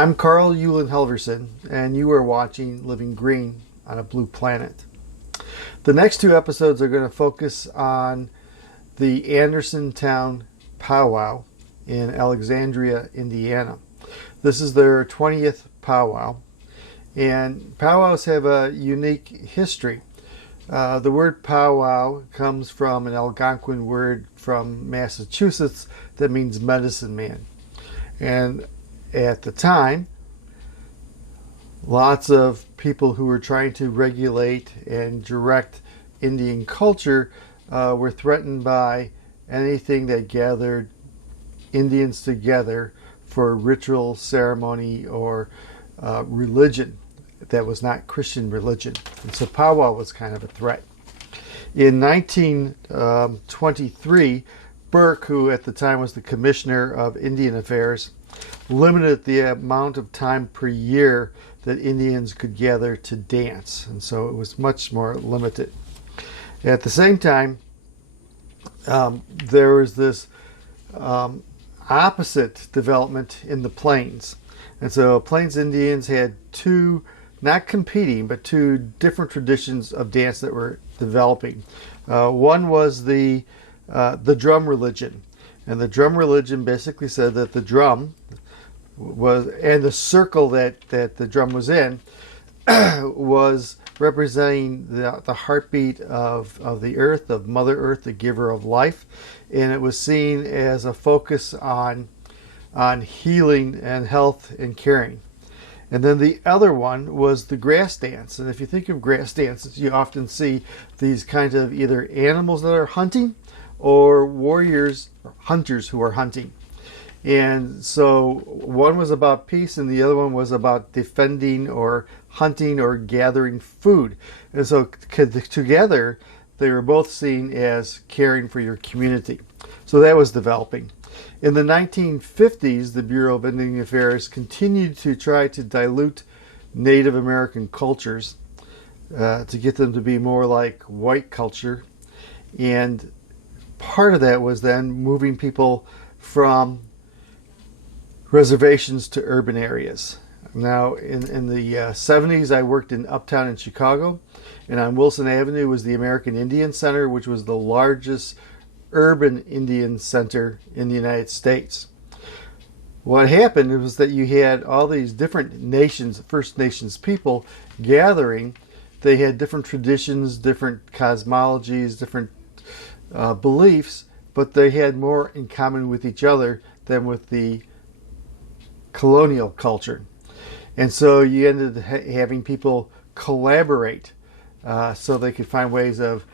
I'm Carl Yulin Helverson, and you are watching Living Green on a Blue Planet. The next two episodes are going to focus on the Andersontown Powwow in Alexandria, Indiana. This is their 20th powwow, and powwows have a unique history. The word powwow comes from an Algonquin word from Massachusetts that means medicine man. And at the time, lots of people who were trying to regulate and direct Indian culture were threatened by anything that gathered Indians together for ritual, ceremony, or religion that was not Christian religion. And so powwow was kind of a threat. In 1923, Burke, who at the time was the Commissioner of Indian Affairs, limited the amount of time per year that Indians could gather to dance, and so it was much more limited. At the same time, there was this opposite development in the plains, and so Plains Indians had two, not competing, but two different traditions of dance that were developing. One was the drum religion, and the drum religion basically said that the drum was, and the circle that the drum was in, was representing the heartbeat of the earth, of Mother Earth, the giver of life, and it was seen as a focus on healing and health and caring. And then the other one was the grass dance, and if you think of grass dances, you often see these kinds of either animals that are hunting or warriors, or hunters who are hunting. And so one was about peace and the other one was about defending or hunting or gathering food. And so together they were both seen as caring for your community. So that was developing. In the 1950s, the Bureau of Indian Affairs continued to try to dilute Native American cultures to get them to be more like white culture. And part of that was then moving people from reservations to urban areas. Now, in the 70s, I worked in Uptown in Chicago, and on Wilson Avenue was the American Indian Center, which was the largest urban Indian center in the United States. What happened was that you had all these different nations, First Nations people, gathering. They had different traditions, different cosmologies, different beliefs, but they had more in common with each other than with the colonial culture. And so you ended having people collaborate so they could find ways of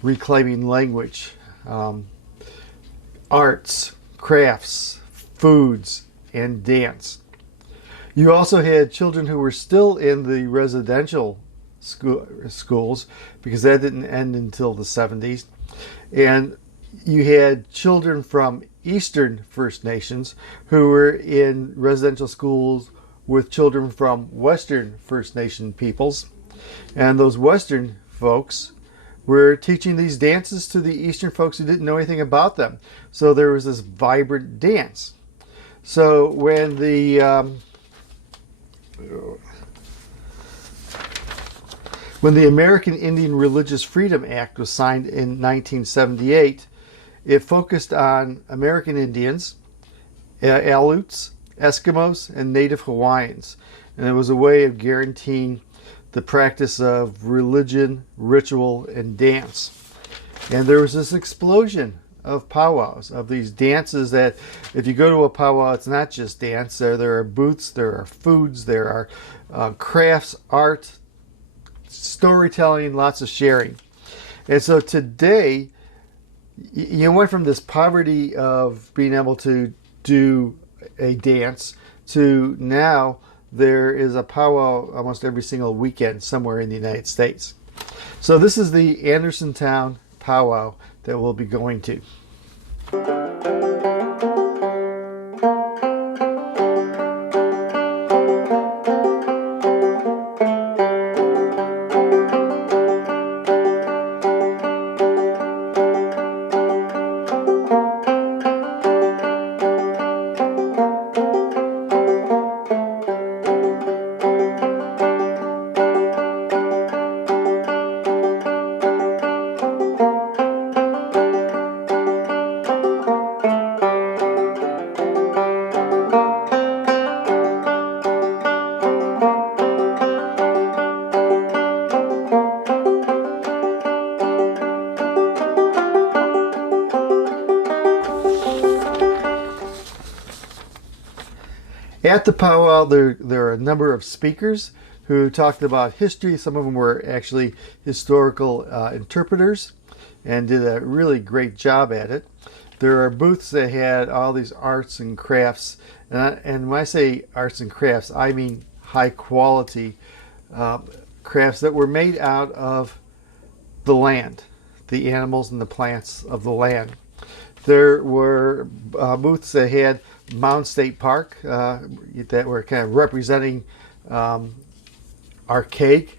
reclaiming language, arts, crafts, foods, and dance. You also had children who were still in the residential schools, because that didn't end until the 70s. And you had children from Eastern First Nations who were in residential schools with children from Western First Nation peoples. And those Western folks were teaching these dances to the Eastern folks who didn't know anything about them. So there was this vibrant dance. So when the American Indian Religious Freedom Act was signed in 1978, it focused on American Indians, Aleuts, Eskimos, and Native Hawaiians. And it was a way of guaranteeing the practice of religion, ritual, and dance. And there was this explosion of powwows, of these dances that if you go to a powwow, it's not just dance. There are booths, there are foods, there are crafts, art, storytelling, lots of sharing. And so today, you went from this poverty of being able to do a dance to now there is a powwow almost every single weekend somewhere in the United States. So this is the Andersontown Powwow that we'll be going to. At the powwow, there are a number of speakers who talked about history. Some of them were actually historical interpreters and did a really great job at it. There are booths that had all these arts and crafts. And when I say arts and crafts, I mean high quality crafts that were made out of the land, the animals and the plants of the land. There were booths that had Mound State Park that were kind of representing archaic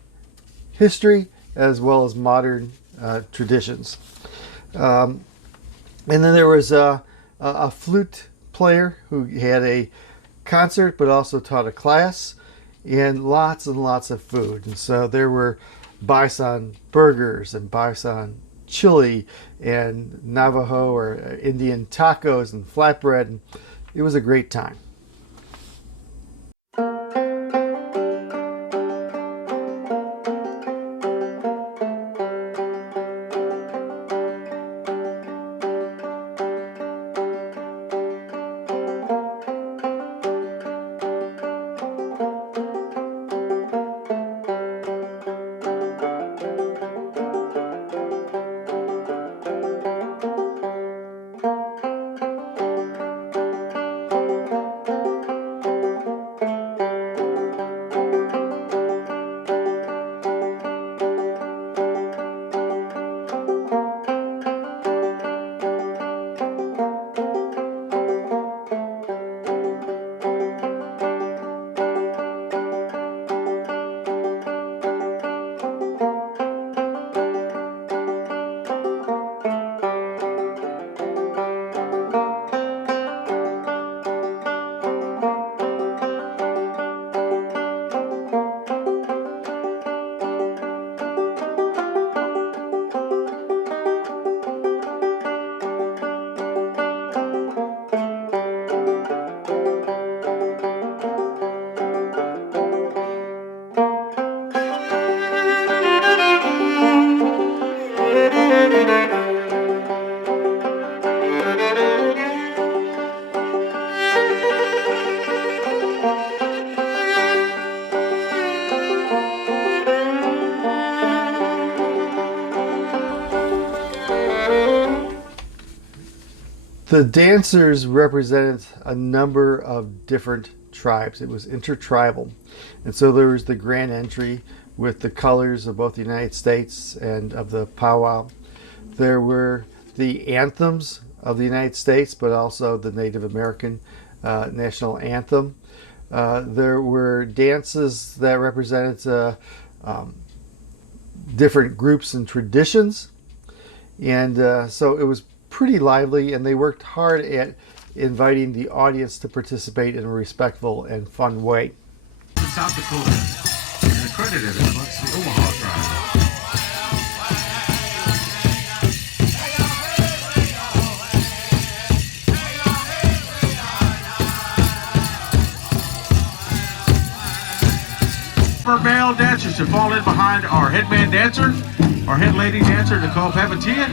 history as well as modern traditions. And then there was a flute player who had a concert but also taught a class, and lots of food. And so there were bison burgers and bison chili and Navajo or Indian tacos and flatbread. And it was a great time. The dancers represented a number of different tribes. It was intertribal. And so there was the grand entry with the colors of both the United States and of the powwow. There were the anthems of the United States, but also the Native American national anthem. There were dances that represented different groups and traditions. And so it was pretty lively, and they worked hard at inviting the audience to participate in a respectful and fun way. South Dakota is accredited amongst the Omaha tribe. Our male dancers to fall in behind our headman dancer. Our head lady dancer, Nicole Papatia,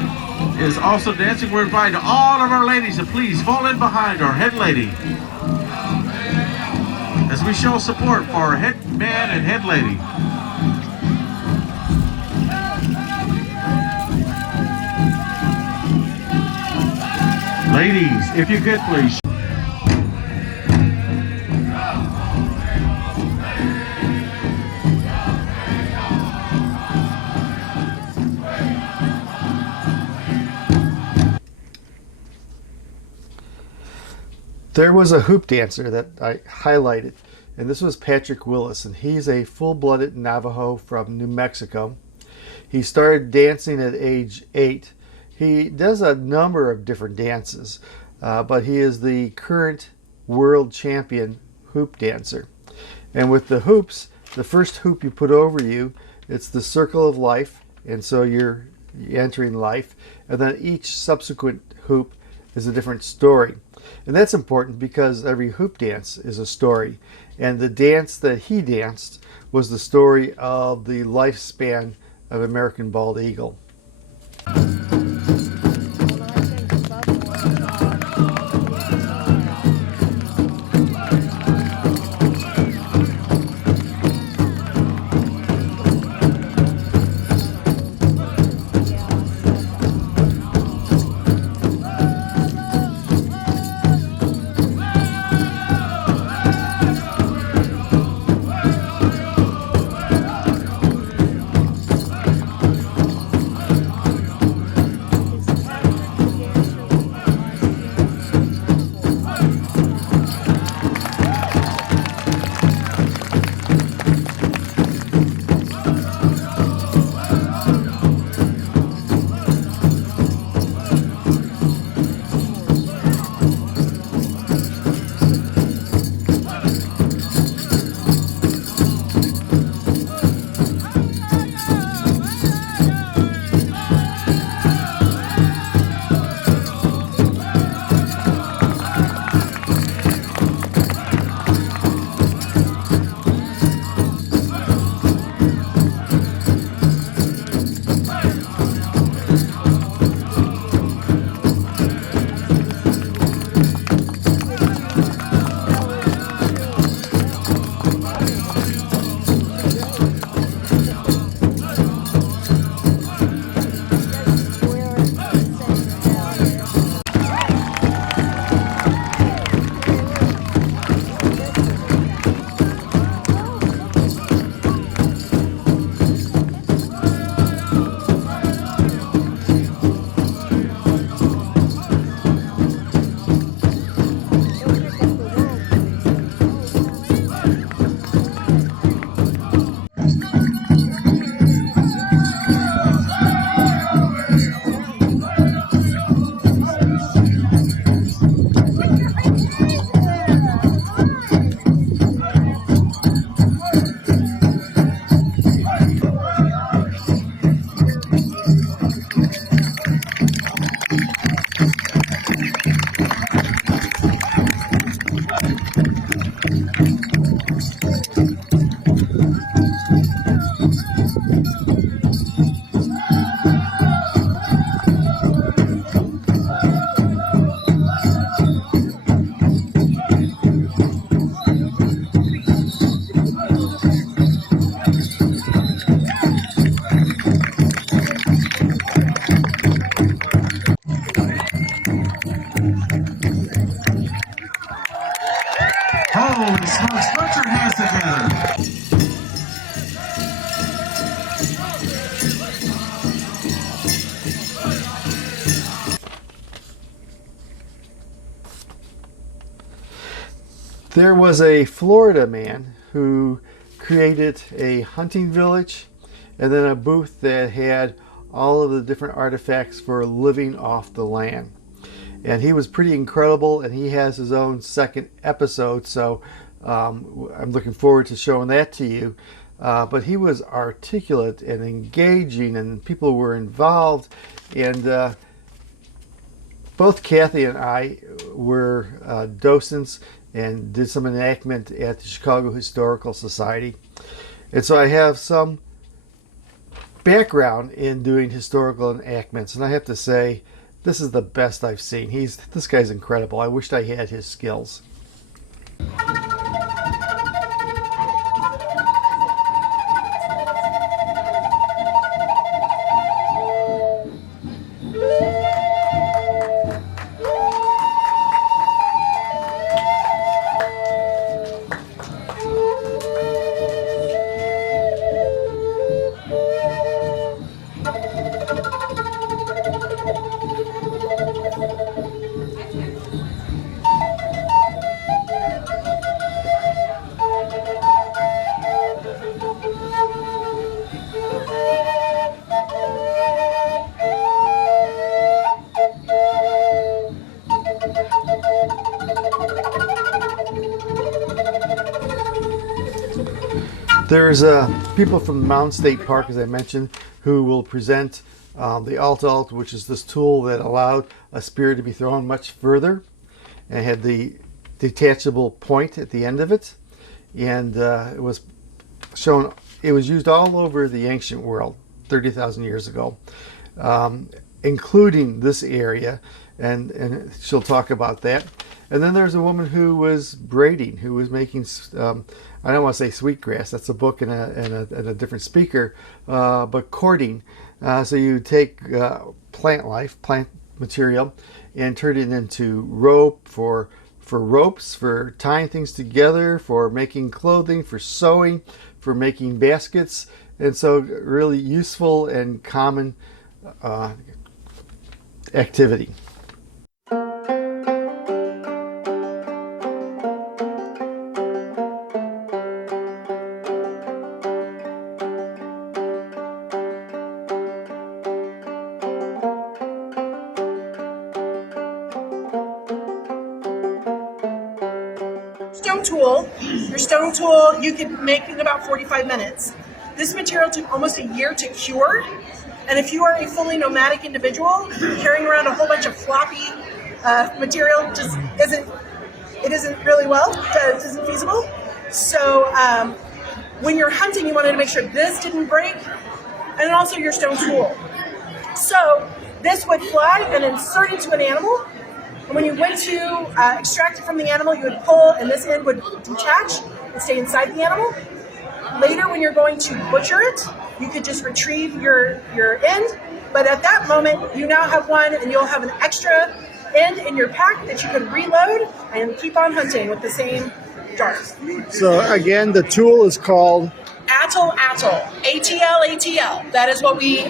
is also dancing. We're inviting all of our ladies to please fall in behind our head lady as we show support for our head man and head lady. Ladies, if you could please. There was a hoop dancer that I highlighted, and this was Patrick Willis, and he's a full-blooded Navajo from New Mexico. He started dancing at age 8. He does a number of different dances, but he is the current world champion hoop dancer. And with the hoops, the first hoop you put over you, it's the circle of life, and so you're entering life, and then each subsequent hoop is a different story. And that's important because every hoop dance is a story. And the dance that he danced was the story of the lifespan of American bald eagle. There was a Florida man who created a hunting village and then a booth that had all of the different artifacts for living off the land. And he was pretty incredible, and he has his own second episode, so I'm looking forward to showing that to you. But he was articulate and engaging, and people were involved. And both Kathy and I were docents and did some enactment at the Chicago Historical Society. And so I have some background in doing historical enactments, and I have to say, this is the best I've seen. This guy's incredible. I wished I had his skills. There's people from Mountain State Park, as I mentioned, who will present the alt-alt, which is this tool that allowed a spear to be thrown much further, and it had the detachable point at the end of it, and it was shown. It was used all over the ancient world 30,000 years ago, including this area, and she'll talk about that. And then there's a woman who was braiding, who was making, I don't want to say sweetgrass, that's a book and a different speaker, but cording. So you take plant material and turn it into rope for ropes, for tying things together, for making clothing, for sewing, for making baskets. And so really useful and common activity. Stone tool. Your stone tool you can make in about 45 minutes. This material took almost a year to cure, and if you are a fully nomadic individual, carrying around a whole bunch of floppy material just isn't really isn't feasible. So when you're hunting, you wanted to make sure this didn't break, and then also your stone tool. So this would fly and insert into an animal. And when you went to extract it from the animal, you would pull, and this end would detach and stay inside the animal. Later, when you're going to butcher it, you could just retrieve your end. But at that moment, you now have one, and you'll have an extra end in your pack that you can reload and keep on hunting with the same dart. So again, the tool is called Atl, A-T-L. That is what we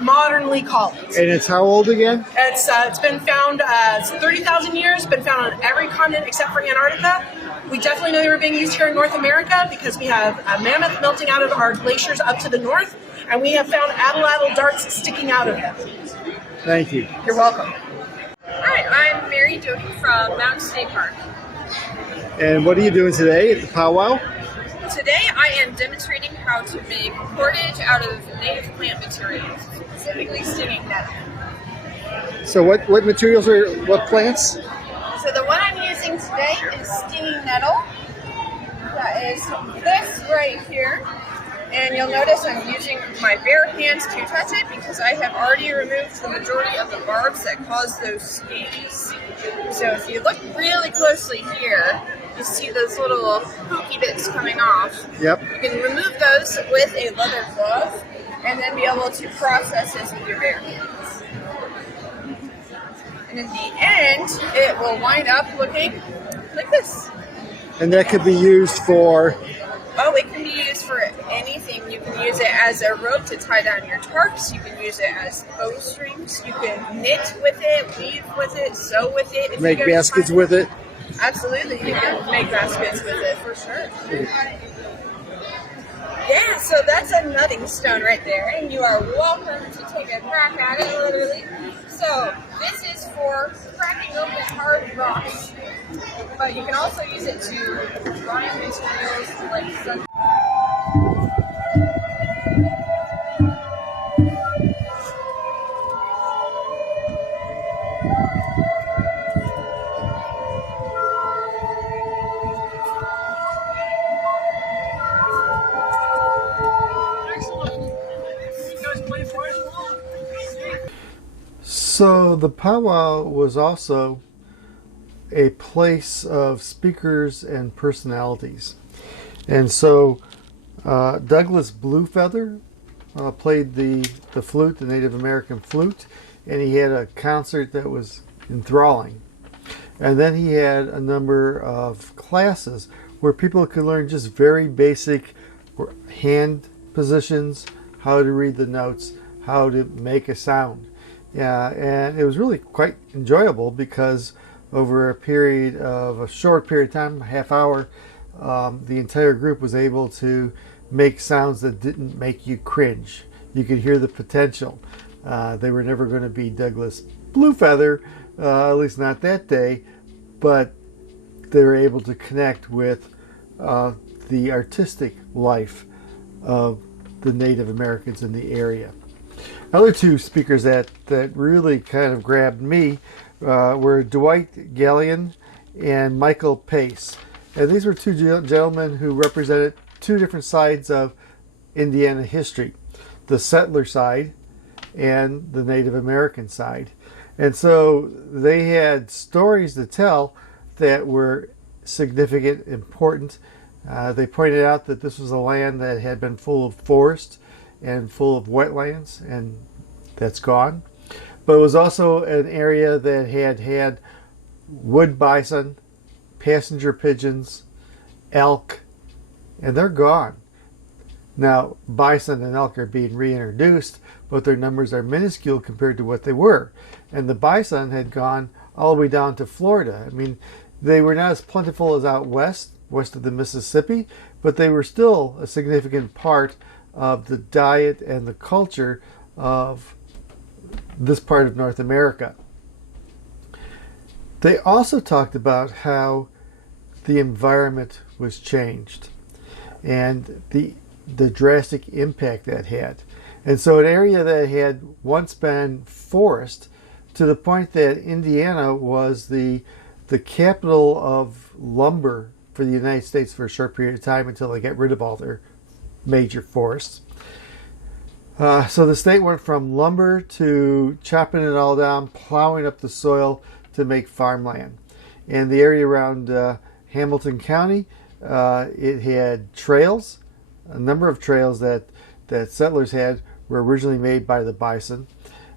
modernly call it. And it's how old again? It's been found 30,000 years, been found on every continent except for Antarctica. We definitely know they were being used here in North America because we have a mammoth melting out of our glaciers up to the north, and we have found atl darts sticking out of them. Thank you. You're welcome. Hi, I'm Mary Doty from Mountain State Park. And what are you doing today at the powwow? Today I am demonstrating how to make cordage out of native plant materials, specifically stinging nettle. So what materials what plants? So the one I'm using today is stinging nettle. That is this right here. And you'll notice I'm using my bare hands to touch it because I have already removed the majority of the barbs that cause those stings. So if you look really closely here, you see those little pokey bits coming off. Yep. You can remove those with a leather glove and then be able to process this with your bare hands. And in the end, it will wind up looking like this. And that could be used for? Oh, it can be used for anything. You can use it as a rope to tie down your tarps. You can use it as bowstrings. You can knit with it, weave with it, sew with it. Make baskets with it? Absolutely, you can make baskets with it for sure. Yeah, so that's a nutting stone right there, and you are welcome to take a crack at it, literally. So this is for cracking open hard rocks, but you can also use it to grind materials like some. So the powwow was also a place of speakers and personalities. And so Douglas Bluefeather played the flute, the Native American flute, and he had a concert that was enthralling. And then he had a number of classes where people could learn just very basic hand positions, how to read the notes, how to make a sound. Yeah, and it was really quite enjoyable because over a short period of time, a half hour, the entire group was able to make sounds that didn't make you cringe. You could hear the potential. They were never going to be Douglas Bluefeather, at least not that day, but they were able to connect with the artistic life of the Native Americans in the area. Other two speakers that really kind of grabbed me were Dwight Gallion and Michael Pace. And these were two gentlemen who represented two different sides of Indiana history, the settler side and the Native American side. And so they had stories to tell that were significant, important. They pointed out that this was a land that had been full of forest and full of wetlands, and that's gone. But it was also an area that had wood bison, passenger pigeons, elk, and they're gone. Now, bison and elk are being reintroduced, but their numbers are minuscule compared to what they were. And the bison had gone all the way down to Florida. I mean, they were not as plentiful as out west of the Mississippi, but they were still a significant part of the diet and the culture of this part of North America. They also talked about how the environment was changed and the drastic impact that had. And so an area that had once been forest, to the point that Indiana was the capital of lumber for the United States for a short period of time until they got rid of all their major forests. So the state went from lumber to chopping it all down, plowing up the soil to make farmland. And the area around Hamilton County, it had trails. A number of trails that settlers had were originally made by the bison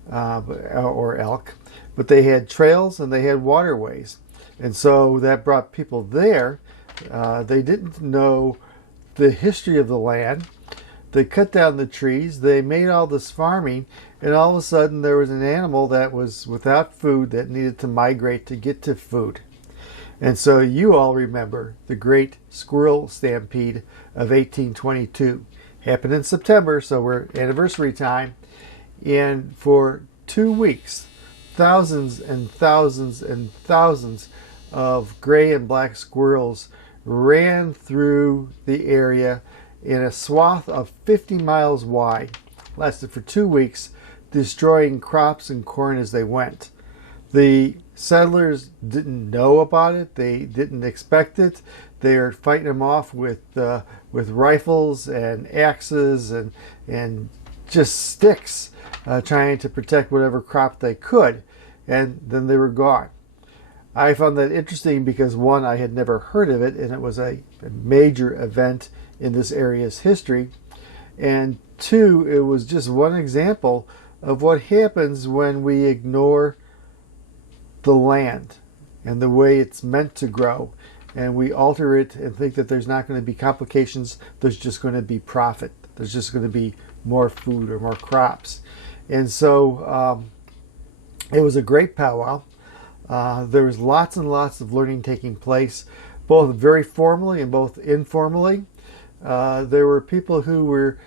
or elk, but they had trails and they had waterways. And so that brought people there. They didn't know the history of the land. They cut down the trees, they made all this farming, and all of a sudden there was an animal that was without food that needed to migrate to get to food. And so you all remember the great squirrel stampede of 1822. Happened in September, so we're anniversary time. And for 2 weeks, thousands and thousands and thousands of gray and black squirrels ran through the area in a swath of 50 miles wide. Lasted for 2 weeks, destroying crops and corn as they went. The settlers didn't know about it. They didn't expect it. They were fighting them off with rifles and axes and just sticks, trying to protect whatever crop they could. And then they were gone. I found that interesting because, one, I had never heard of it, and it was a major event in this area's history. And two, it was just one example of what happens when we ignore the land and the way it's meant to grow, and we alter it and think that there's not going to be complications, there's just going to be profit, there's just going to be more food or more crops. And so it was a great powwow. There was lots and lots of learning taking place, both very formally and both informally. There were people who were,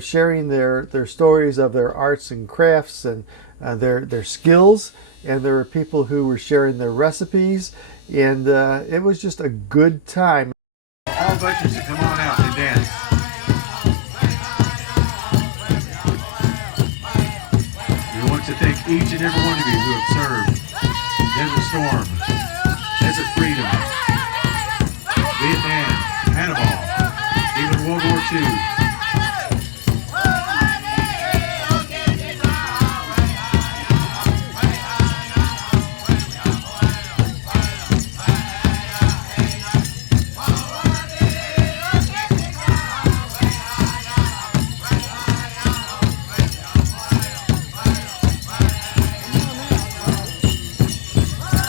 sharing their stories of their arts and crafts and their skills, and there were people who were sharing their recipes, and it was just a good time. All veterans to come on out and dance. We want to thank each and every one of you who have served Desert Storm, Desert Freedom, Vietnam, Panama, even World War II.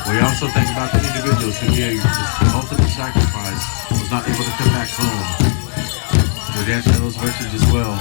We also think about the individuals who gave this ultimate sacrifice, was not able to come back home. We're dancing those veterans as well.